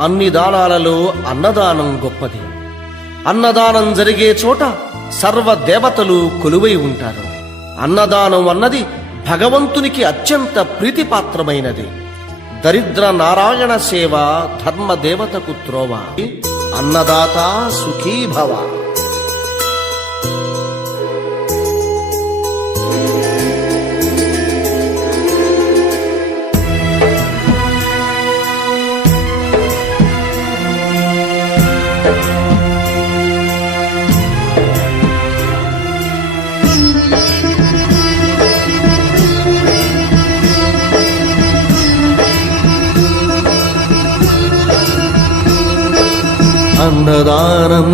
అన్ని దానాలలో అన్నదానం గొప్పది. అన్నదానం జరిగే చోట సర్వ దేవతలు కొలువై ఉంటారు. అన్నదానం అన్నది భగవంతునికి అత్యంత ప్రీతిపాత్రమైనది. దరిద్ర నారాయణ సేవ ధర్మదేవతకు త్రోవ. అన్నదాత సుఖీ భవ. అన్నదానం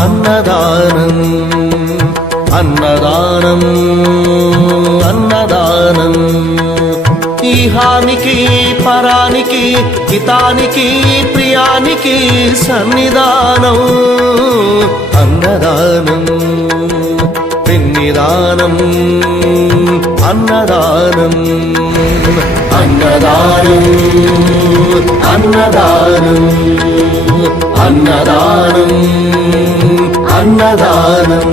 అన్నదానం అన్నదానం అన్నదానం ఈహానికి పరానికి హితానికి ప్రియానికి సన్నిధానం. అన్నదానం పిన్నిదానం అన్నదానం అన్నదానం అన్నదానం అన్నదానం అన్నదానం.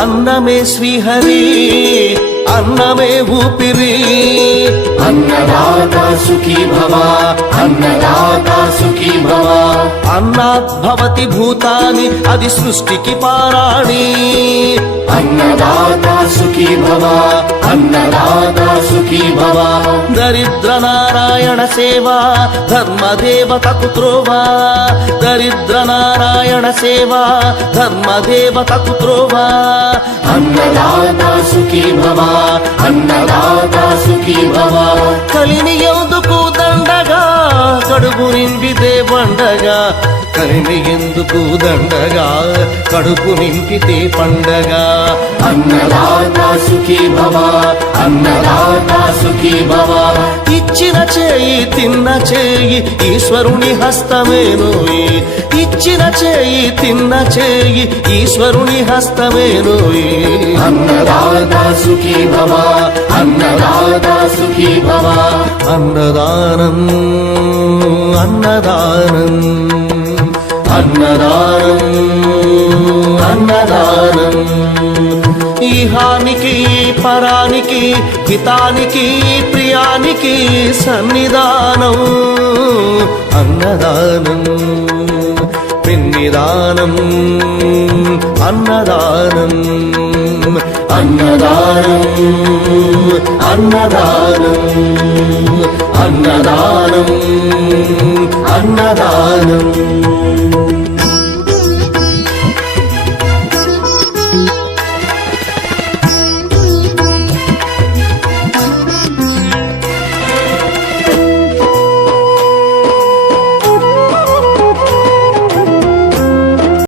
అన్నమే శ్రీహరి అన్నమే ఊపిరి. అన్నదాత సుఖీ భవ అన్నదాత సుఖీ భవ. అన్నాద్భవతి భూతాని అది సృష్టికి పారాణి. అన్నదాత సుఖీ భవ అన్నదాత సుఖీ భవ. దరిద్ర నారాయణ సేవ ధర్మదేవతకు త్రోవ. దరిద్ర నారాయణ సేవ ధర్మదేవతకు త్రోవ. అన్నదాత సుఖీ భవ అన్నదాత సుఖీ భవ. కలిని ఎందుకు దండగా కడుపు నింపితే పండగా. కలిని ఎందుకు దండగా కడుపు నింపితే పండగ. అన్నదాత సుఖీ భవ అన్నదాత సుఖీ భవ. ఇచ్చిన చేయి తిన్న చేయి ఈశ్వరుని హస్తమేనోయి. ఇచ్చిన చేయి తిన్న చేయి ఈశ్వరుని హస్తమేనోయి. అన్నదాత సుఖీ భవ అన్నదాత సుఖీ భవ. అన్నదానం అన్నదానం అన్నదానం అన్నదానం ఈహానికి పరానికి హితానికి ప్రియానికి సన్నిధానం. అన్నదానం పిన్నిదానం అన్నదానం అన్నదానం అన్నదానం అన్నదానం అన్నదానం.